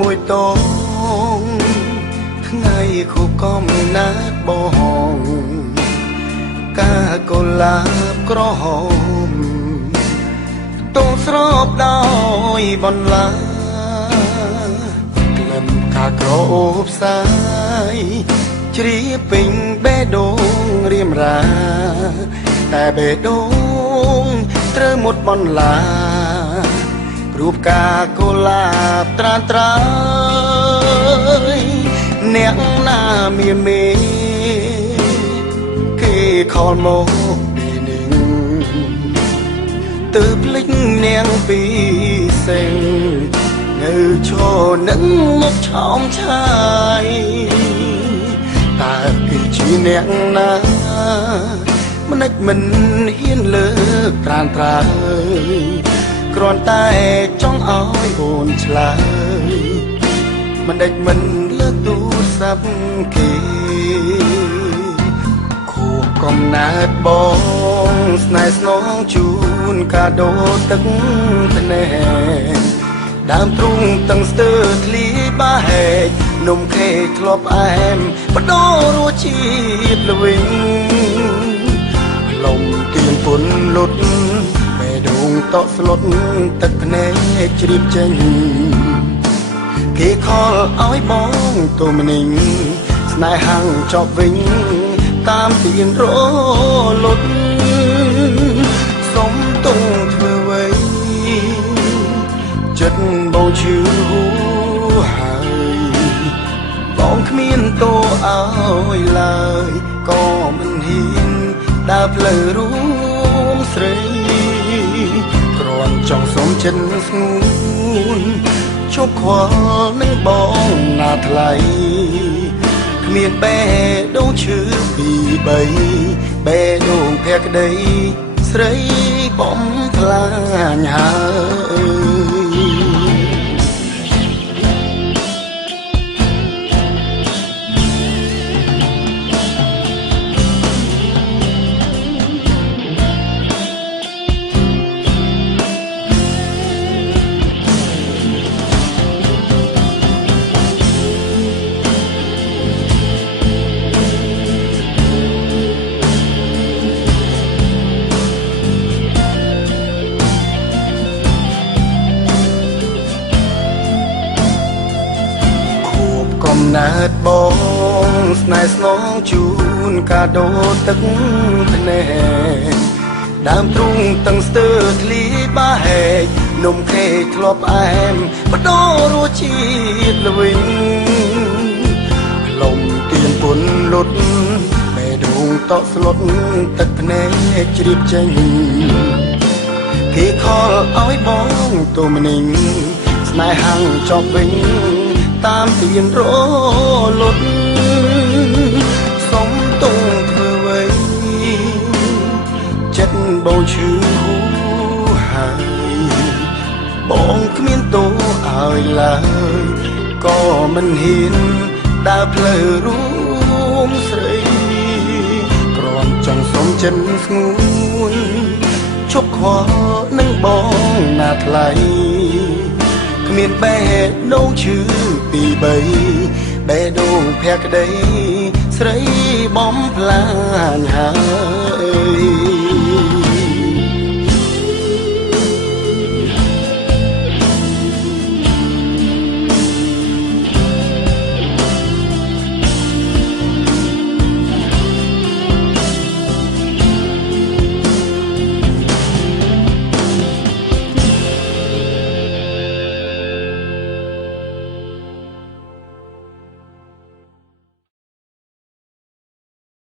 មួយតងថ្ងៃខូបកំណាត់បងកាកុលាបក្រហមតងស្របដោយបន្លាក្លិនកាក្រអូបសាយជ្រាបពេញបេះដូងរៀមរាតែបេះដូងត្រូវមុតបន្លារូបកាកុលាបត្រានត្រើយអ្នកណាមានមេគេខលមកពីនឹងទៅភ្លេចនាងពីសេងនៅឈរនឹងមុខឆោមឆាយតើគេជាអ្នកណាមិនហ៊ានលើកត្រានត្រើយគ្រាន់តែចង់ឲ្យអូនឆ្លើយមិនលើកទូរស័ព្ទគេខួបកំណើតបងស្នេហ៍ស្នងជូនកាដូទឹកភ្នែកដើមទ្រូងតឹងស្ទើរធ្លីបាហែកនំខេកធ្លាប់អែមបដូររសជាតិល្វីងលំទៀនពុនលុតបេះដូងតក់ស្លុតទឹកភ្នែកជ្រាបចេញគេខលឲ្យបងទូមនិញស្នេហាំងចប់វិញតាមទៀនរលត់សុំទុំធ្វើអ្វីចិត្តបងឈឺហើយបងគ្មានតួឲ្យឡើយក៏មិនហ៊ានដើរផ្លូវរួមស្រីគ្រាន់ចង់សុំចិត្តស្ងួនជប់ខ្វល់នឹងបងណាថ្លៃគ្មានបេះដូងឈឺពីបីបេះដូងភក្តីស្រីបំផ្លាញហើយកំណើតបងស្នេហ៍ស្នងជូនកាដូទឹកភ្នែកដើមទ្រូងតឹងស្ទើរធ្លីបាហែកនំខេកធ្លាប់អែមបដូររសជាតិល្វីងលំទៀនពុនលុតបេះដូងតក់ស្លុតទឹកភ្នែកជ្រាបចេញគេខលឲ្យបងទូមនិញស្នេហាំងចប់វិញតាមទៀនរលត់សុំទុំធ្វើអ្វីចិត្តបងឈឺហើយបងគ្មានតួឲ្យឡើយក៏មិនហ៊ានដើរផ្លូវរួមស្រីគ្រាន់ចង់សុំចិត្តស្ងួនជប់ខ្វល់នឹងបងណាថ្លៃគ្មានបេះដូងឈឺពីបីបេះដូងភក្តីស្រីបំផ្លាញហើយ